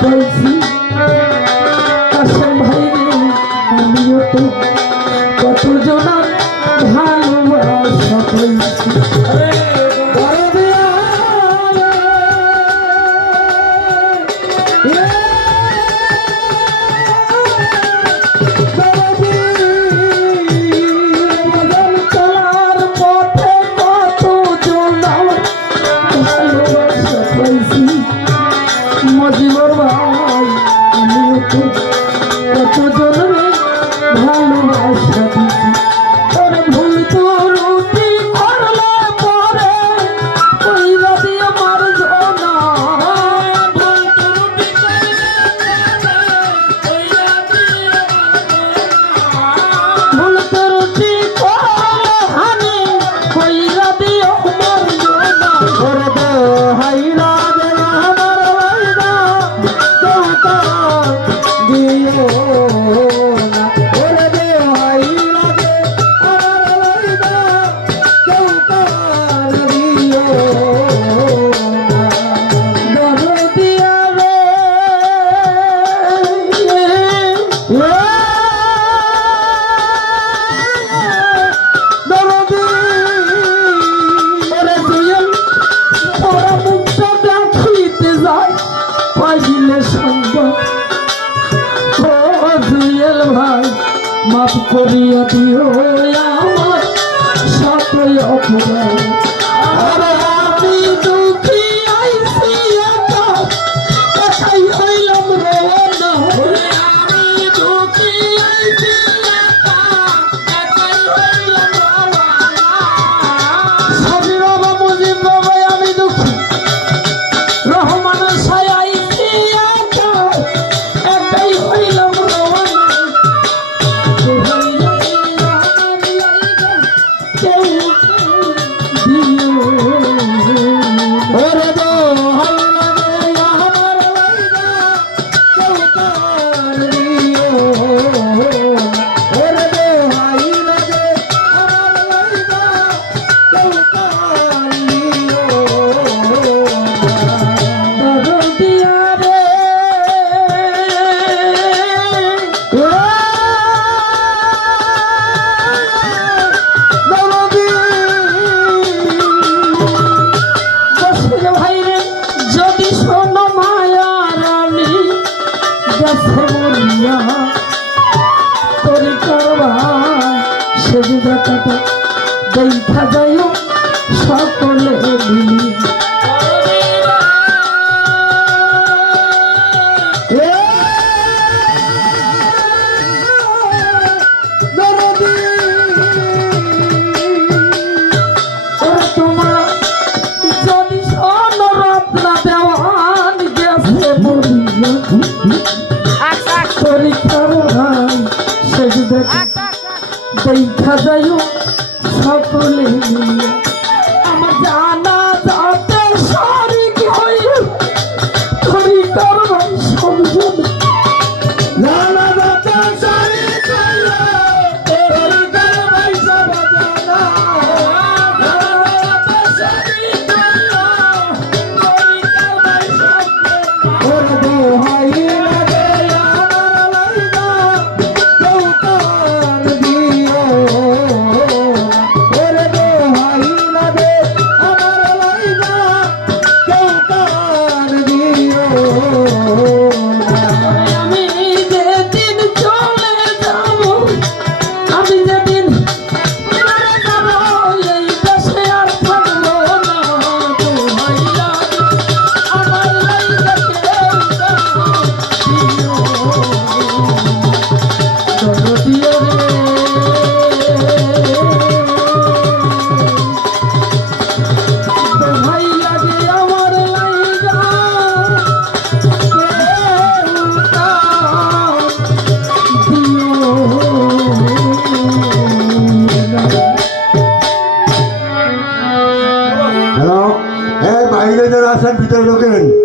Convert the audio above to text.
পাইছি কাশেম ভাই রে আমিও তো কত জনা ভালোবাসা পাইছি মজিবর ভাই আমিও তো কত জনরে ভালোবাসা দিছি তোরে ভুল তো রুটি করলে পরে কইরা দিয়ে মার জনা ভুল তো রুটি করলে হানি কইরা দিয়ে মার জনা করে দে হাইরা মাফ করিয়া দিও আমার সকল অপরাধ আমি দুঃখী আইছি একাই হইলাম রওনা আমি দুঃখী আইছি একাই হইলাম রওনা সাবির বাবা মুজিব বাবা আমি দুঃখী রহমান সাই আইছি একাই হইলাম দেখা যায় সকলে মিলি তোমার যদি সনরত্না দেওয়ান গেছে পরীক্ষার ভাই সে দেখা যায় সকলে মিলিয়া আমার জানা যাতে শরীক হইল তরিকার ভাই সমঝন জানা যাতে শরীক হইল তরিকার ভাই সমঝন জানা যাতে শরীক হইল তরিকার ভাই সমঝন ওরে দোহাই লাগে আমার লাইগা কৌতার দিও বাইরে যারা আছেন ভিতরে ঢোকেন।